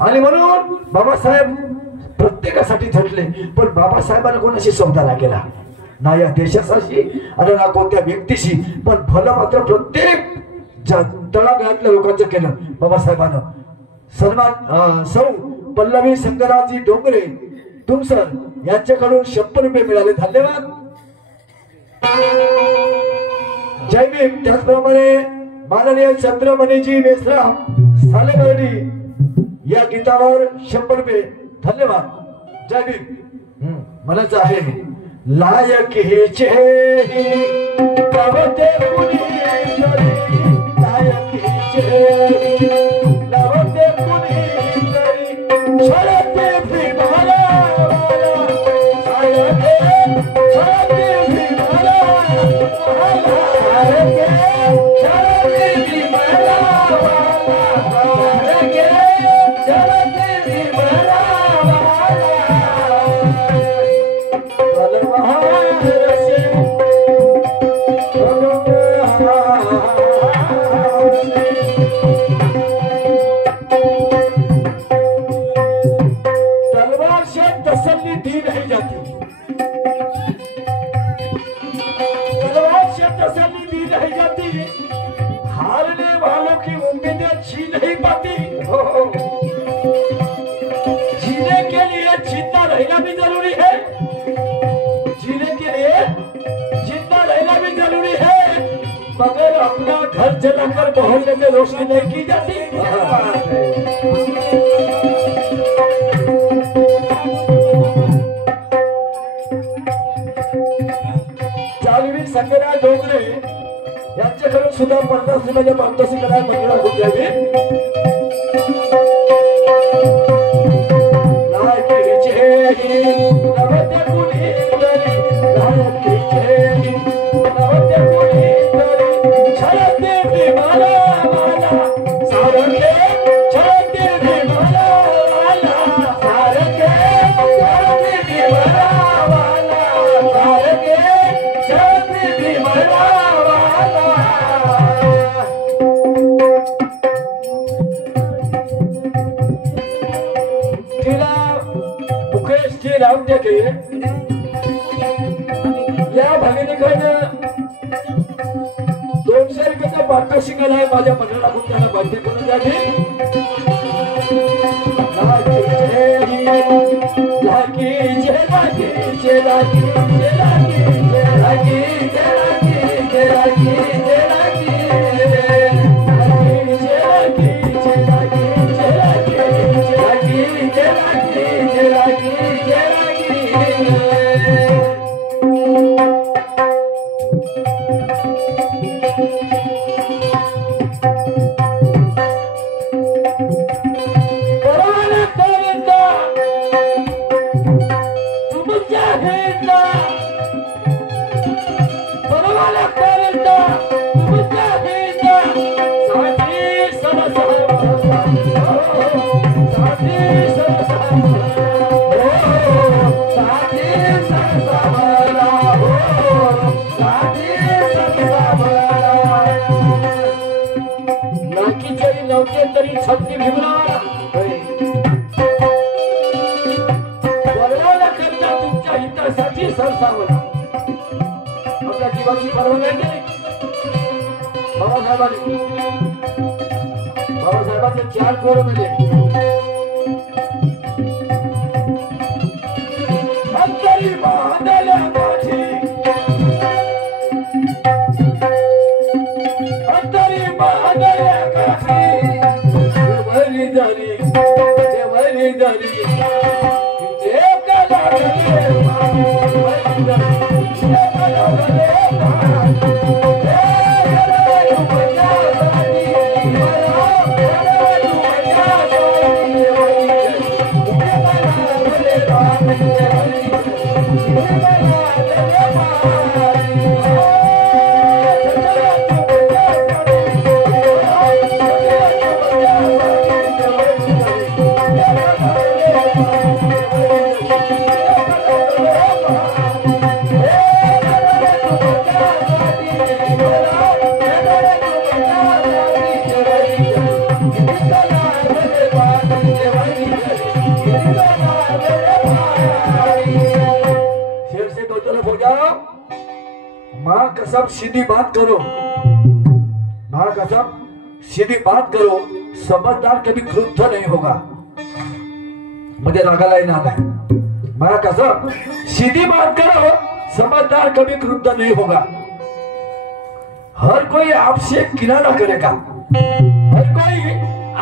आणि म्हणून बाबासाहेब प्रत्येकासाठी झटले, पण बाबासाहेबांना कोणाशी सौदा नाही केला, ना या देशाशी आणि ना कोणत्या व्यक्तीशी, पण भलं मात्र प्रत्येक तळागाळातल्या लोकांचं केलं बाबासाहेबांना. सन्मान सौ पल्लवी संगराजी डोंगरे तुमसर यांच्याकडून 100 रुपये मिळाले, धन्यवाद. जय भीम. त्याचप्रमाणे माननीय चंद्रमणीजी मेश्राम सालेबर्डी या गीतावर 100 रुपये, धन्यवाद. जय भीम. म्हणायचं आहे लायक हेचे गावते कुणी तरी, लायक हेचे गावते कुणी तरी, छळते भीमाला छळते भीमाला छळते भीमाला तलवार से तसल्ली दी नहीं जाती, तलवार से तसल्ली दी नहीं जाती, हारने वालों की उम्मीदें छीन नहीं पाती. जीने के लिए जिंदा रहना भी जरूरी है, जीने के लिए जिंदा रहना भी जरूरी है, मगर अपना घर जलाकर मोहल्ले में रोशनी नहीं की जाती. जालवी संगराज डोंगरे यांच्याकडून सुद्धा 50 रुपयाच्या पारितोषिक मंडळाला होत जावी. या भगिनीकडनं 200 रुपयाचा पारितोषिक आहे माझ्या मंडळाकडून, त्यांना बाध्य करून द्यावी. तरी छत्ती भीमला वरवाला करता तुमच्या हितासाठी सरसावला, आपल्या जीवाची पर्वा नाही. बाबासाहेबांचे 4 पोरं म्हणजे अंतरी बांधल्या माझी, अंतरी बांधल्या देवरी दरी महाकसम सीधी बात करो, महाकसम सीधी बात करो, समझदार कभी क्रुद्ध नहीं होगा। मुझे रागाला येणार नाही। महाकसम सीधी बात करो, समझदार कभी क्रुद्ध नहीं होगा। हर कोई आपसे किनारा करेगा, हर कोई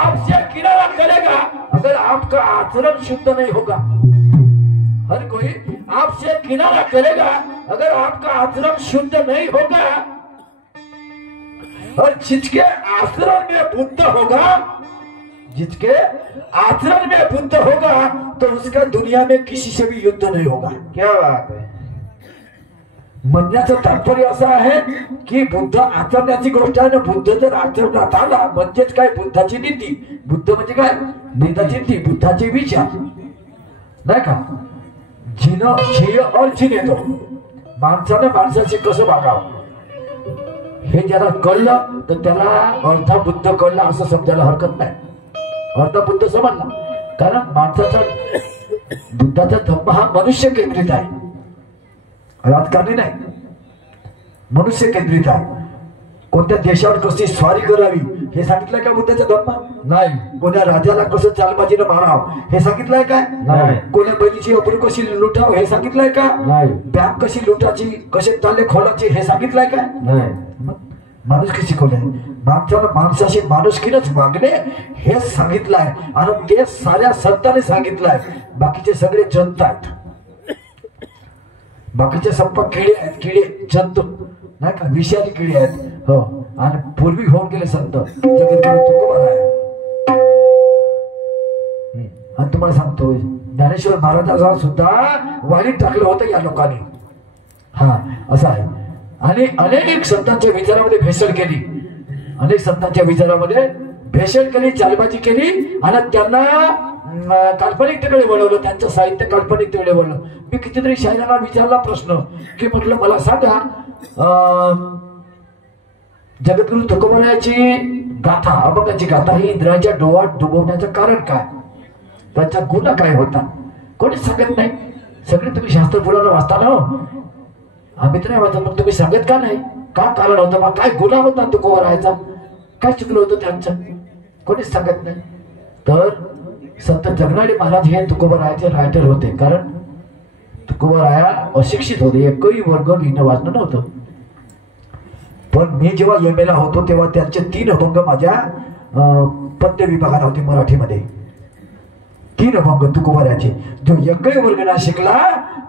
आपसे किनारा करेगा अगर आपका आचरण शुद्ध नहीं होगा। हर कोई आपसे किनारा करेगा अगर आपका आचरण शुद्ध नहीं होगा। और जिसके आचरण में बुद्ध होगा, जिसके आचरण में बुद्ध होगा तो उसका दुनिया में किसी से भी युद्ध नहीं होगा। क्या बात है। म्हणण्याचं तात्पर्य असं आहे की बुद्ध आचरण्याची गोष्ट आहे ना, बुद्ध जर आचरणात आला म्हणजेच काय, बुद्धाची नीती। बुद्ध म्हणजे काय, बुद्धाची नीती, बुद्धाचे विचार, नाही का। जिनं जिय और जिने तो, माणसाने माणसाशी कसं वागावं हे ज्याला कळलं तर त्याला अर्धा बुद्ध कळला असं समजायला हरकत नाही। अर्धा बुद्ध समजला, कारण माणसाचा बुद्धाचा धर्म हा मनुष्य केंद्रित आहे, राजकारणी नाही, मनुष्य केंद्रित आहे। कोणत्या देशावर कशी स्वारी करावी हे सांगितलंय का बुद्धाचा धर्म? नाही। कोणत्या राजाला कसं चालबाजीनं मारावं हे सांगितलंय काय? नाही। कोण्या बहिणीची अब्रू कशी लुटाव हे सांगितलंय का? नाही। बँक कशी लुटायची, कसे ताले खोलायचे हे सांगितलंय काय? नाही। माणुसकी शिकवलंय, माणसाला माणसाशी माणुसकीनंच वागणे हे सांगितलंय आणि ते साऱ्या संतांनी सांगितलंय। बाकीचे सगळे जनता आहेत, बाकीचे संप किडे आहेत, किडे जंतू नाही का, विषारी किडे आहेत। हो, आणि पूर्वी होऊन गेले संत जगद्गुरु तुकोबा आहे। आणि तुम्हाला सांगतो ज्ञानेश्वर महाराजांना सुद्धा वारीत टाकलं होतं या लोकांनी। हा असं आहे। आणि अनेक संतांच्या विचारामध्ये भेसळ केली, अनेक संतांच्या विचारामध्ये भेसळ केली, चालबाजी केली आणि त्यांना काल्पनिकतेकडे वळवलं, त्यांचं साहित्य काल्पनिकतेकडे वळलं। मी कितीतरी शाहिरांना विचारला प्रश्न की म्हटलं मला सांगा जगद्गुरु तुकोबारायाची गाथा, अभंगाची गाथा ही इंद्राच्या डोळ्यात डुबवण्याचं कारण काय, त्याचा गुन्हा काय होता, कोणीच सांगत नाही। सगळे तुम्ही शास्त्र पुराण वाचता ना, आम्ही तर नाही वाचत, मग तुम्ही सांगत का नाही, का कारण होतं, मग काय गुन्हा होता तुकोबारायाचा, काय चुकलं होतं त्यांचं, कोणीच सांगत नाही। तर संत जगनाडे महाराज हे तुकोबारायाचे रायटर होते, कारण तुकोबाराया अशिक्षित होते, एकही वर्ग लिहिणं वाचणं नव्हतं। पण मी जेव्हा एम ला होतो तेव्हा त्यांचे 3 अभंग माझ्या पद्य विभागात होते मराठीमध्ये, 3 अभंग तुकोबारायाचे। जो एकही वर्ग ना शिकला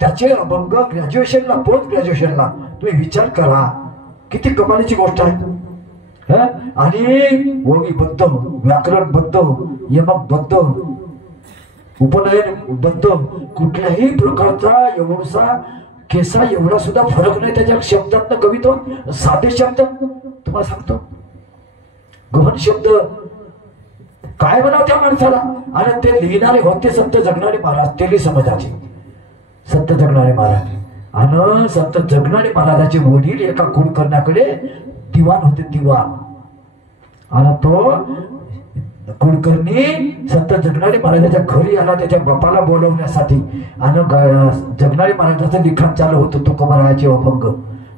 त्याचे अभंग ग्रॅज्युएशनला, पोस्ट ग्रॅज्युएशनला, तुम्ही विचार करा किती कमालीची गोष्ट आहे। आणि ओवीबद्ध, व्याकरणबद्ध, यमकबद्ध, उपनयनबद्ध, कुठल्याही प्रकारचा एवढा केसा एवढा सुद्धा फरक नाही त्याच्या शब्दात, कवित्व साधे शब्द तुम्हाला सांगतो, गहन शब्द काय म्हणावं त्या माणसाला। आणि ते लिहिणारे होते संत जगनाडे महाराज, तेली समाजाचे संत जगनाडे महाराज। आणि संत जगनाडे महाराजाचे वडील एका कुलकर्ण्याकडे दिवाण होते, दिवाण। आणि तो कुलकर्णी संत जगनाडे महाराजाच्या घरी आला त्याच्या बापाला बोलवण्यासाठी, आणि जगनाडे महाराजाचं लिखाण चालू होतं तुकोबारायाचे अभंग।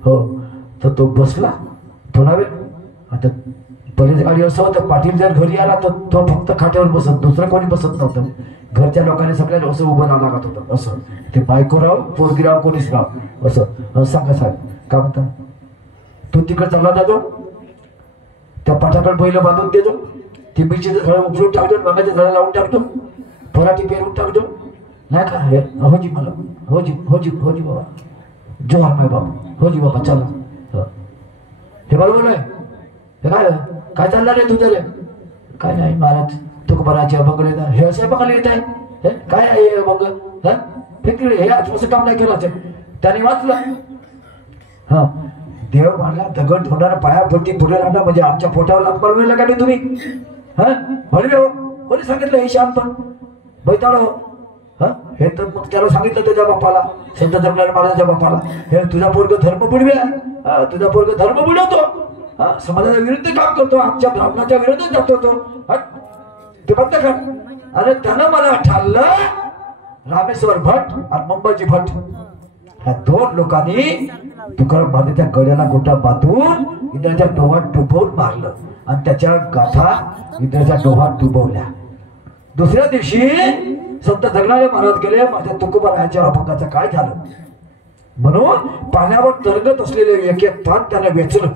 हो, तर तो बसला थोडा वेळ। आता पहिल्याच गाडी असं होतं, पाटील जर घरी आला तर तो फक्त खाट्यावर बसत, दुसरं कोणी बसत नव्हतं। घरच्या लोकांनी सगळ्यांना असं उभं राहावं लागत होतं, असं ते बायकोराव पोरगीराव कोणीच राव असं। सांगा साहेब काय म्हणता, तो तिकडे चालला जातो, त्या पाठाकडे पहिलं बांधून देतो, टिंबीचे झाड उचलून टाकतो, मगाच्या झाडा लावून टाकतो, पराठी पेरून टाकतो, नाही का, हो जी मला, हो जी हो जी हो जी बाबा, जोहार माय बाबा, हो जी बाबा चला। हे बरोबर आहे, हे काय चालणार आहे तुझ्या? काय नाही महाराज तुकोबारायाचे अभंग लिहित आहे, हे असे अभंग लिहित आहे, हे काय आहे हे अभंग, हा फेकले, हे आजपासून काम नाही केलं त्याने वाचलं। हा, देव म्हणला दगड होणार पायापट्टी पुढे राहणार, म्हणजे आमच्या पोटावर लात मारून गेला का नाही तुम्ही? हा म्हणले हो, कोणी सांगितलं हे शांत बैताळ हो? हा, हे तर मग त्याला सांगितलं त्याच्या बापाला, संत जगनाडे महाराजाच्या बापाला, हे तुझा पोरग धर्म बुडव्या, तुझा पोरग धर्म बुडवतो, हा समाजाच्या विरुद्ध काम करतो, आमच्या ब्राह्मणाच्या विरुद्ध जातो तो, ते बंद कर। आणि त्यानं मला ठाणलं रामेश्वर भट आणि मुंबईची भट, ह्या दोन लोकांनी तुकाराम महाराजांच्या गळ्याला गोटा बांधून इंद्राच्या डोहात डुबवून मारलं आणि त्याच्या गाथा इंद्राच्या डोहात डुबवल्या. दुसऱ्या दिवशी संत जगनाळे महाराज गेले, माझ्या तुकोबारायाच्या अभंगाचं काय झालं म्हणून पाण्यावर तरंगत असलेले एक एक पान त्याने वेचलं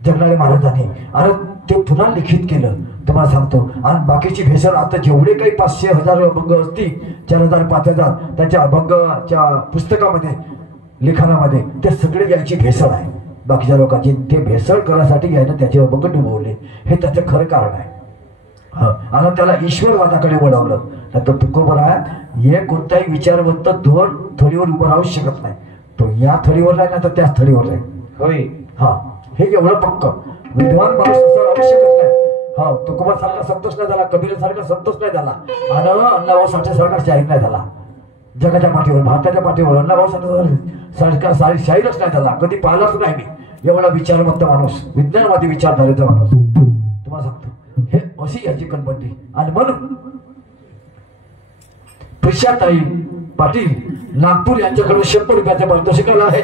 जगनाळे महाराजांनी आणि ते पुन्हा लिखित केलं. तुम्हाला सांगतो. आणि बाकीची भेसळ आता जेवढे काही 500,000 अभंग असतील, 4,000 5,000 त्याच्या अभंगाच्या पुस्तकामध्ये लिखाणामध्ये ते सगळे याची भेसळ आहे बाकीच्या लोकांची. ते भेसळ करण्यासाठी यायनं त्याचे अभंग डुबवले, हे त्याचं खरं कारण आहे. आणि त्याला ईश्वरवादाकडे वळवलं. तर तुकोबराया हे कोणताही विचारवंत दोन थडीवर उभं राहू शकत नाही. तो या थडीवर आहे ना तर त्याच थडीवर आहे. होय. हा, हे एवढं पक्क. विद्वान माणूस असं राहू शकत नाही. हा, तुकोबा सारखा संतोष नाही झाला, कबीर सारखा संतोष नाही झाला, आणि अण्णाभाऊ साठे सारखा शाहीर नाही झाला. जगाच्या पाठीवर, भारताच्या पाठीवर अण्णाभाऊ सारखा शाहीरच नाही झाला, कधी पाहिलाच नाही मी. एवढा विचारवंत माणूस, विज्ञानवादी विचारधारेचा माणूस तुम्हाला सांगतो. हे अशी याची कणपट्टी. आणि म्हणून प्रिशाताई पाटील नागपूर यांच्याकडून 100 रुपयाचे पारितोषिक आलं आहे.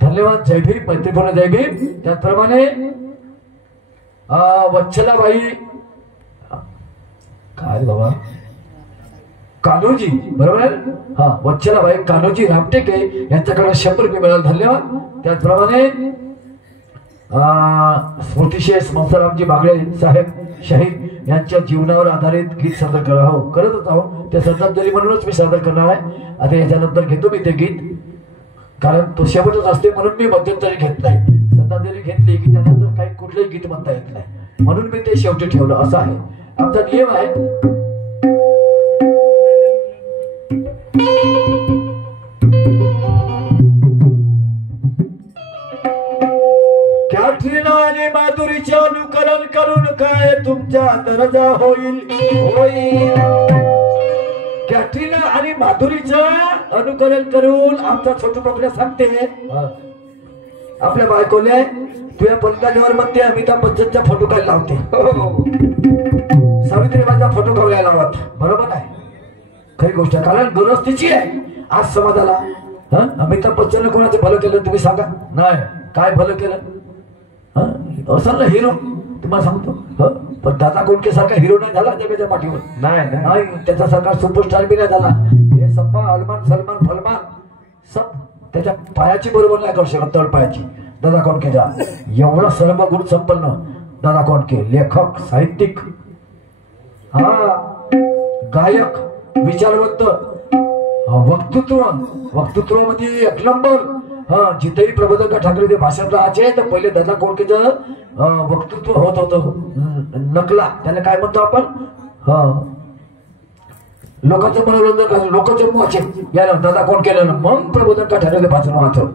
धन्यवाद. जय भीम, मैत्रीपूर्ण जय भीम. त्याचप्रमाणे वत्सलाबाई काय बाबा कान्होजी, बरोबर. हा, वत्सलाबाई कान्होजी रामटेके यांच्याकडे 100 रुपये मिळाले. धन्यवाद. त्याचप्रमाणे स्मृतिशेष मंसारामजी बागळे साहेब शहीद यांच्या जीवनावर आधारित गीत सादर करतच आहो. ते श्रद्धांजली म्हणूनच मी सादर करणार आहे. आता याच्यानंतर घेतो मी ते गीत, कारण तो शेवटच असते म्हणून मी मध्यंतरी घेत नाही. श्रद्धांजली घेतली की त्यानंतर काही कुठलंही गीत म्हणता येत नाही, म्हणून मी ते शेवटी ठेवलं. असं आहे आमचा नियम आहे. कॅटरीना आणि माधुरीचे अनुकरण करून काय तुमच्या दर्जा होईल. कॅटरीना आणि माधुरीचं अनुकरण करून आमचा छोटू बघल्या सांगते आपल्या बायकोले तुझ्या पंकाजीवर म्हणते अमिताभ बच्चनचा फोटो काय लावते, सावित्रीबाईचा फोटो काय लावत. बरोबर आहे, खरी गोष्ट आहे, कारण गरज तिची आहे आज समाजाला. अमिताभ बच्चन कोणाचं भलं केलं तुम्ही सांगा. नाही, काय भलं केलं असं ना हिरो तुम्हाला सांगतो. पण दादा कोंडके सारखा हिरो नाही झाला जगाच्या पाठीवर. नाही, त्याचा सारखा सुपरस्टार बी नाही झाला. हे सप्पा अलमान सलमान फलमान सब त्याच्या पायाची बरोबर नाही करू शकत, तळ पायाची. दादा कोंडकेचा एवढा सर्व गुण संपन्न दादा कोंडके, लेखक, साहित्यिक, हा गायक, विचारवंत, वक्तृत्व मध्ये एक नंबर. जिथेही प्रबोधन ठाकरे ते भाषण राहायचे तर पहिले दादा कोंडकेचं वक्तृत्व होत होतं. नकला त्याला काय म्हणतो आपण, लोकांचं मनोरंजन करायचं, लोकांचे वाचे याला दादा कोंडकेला, मग प्रबोधन ठाकरे भाषण वाचव.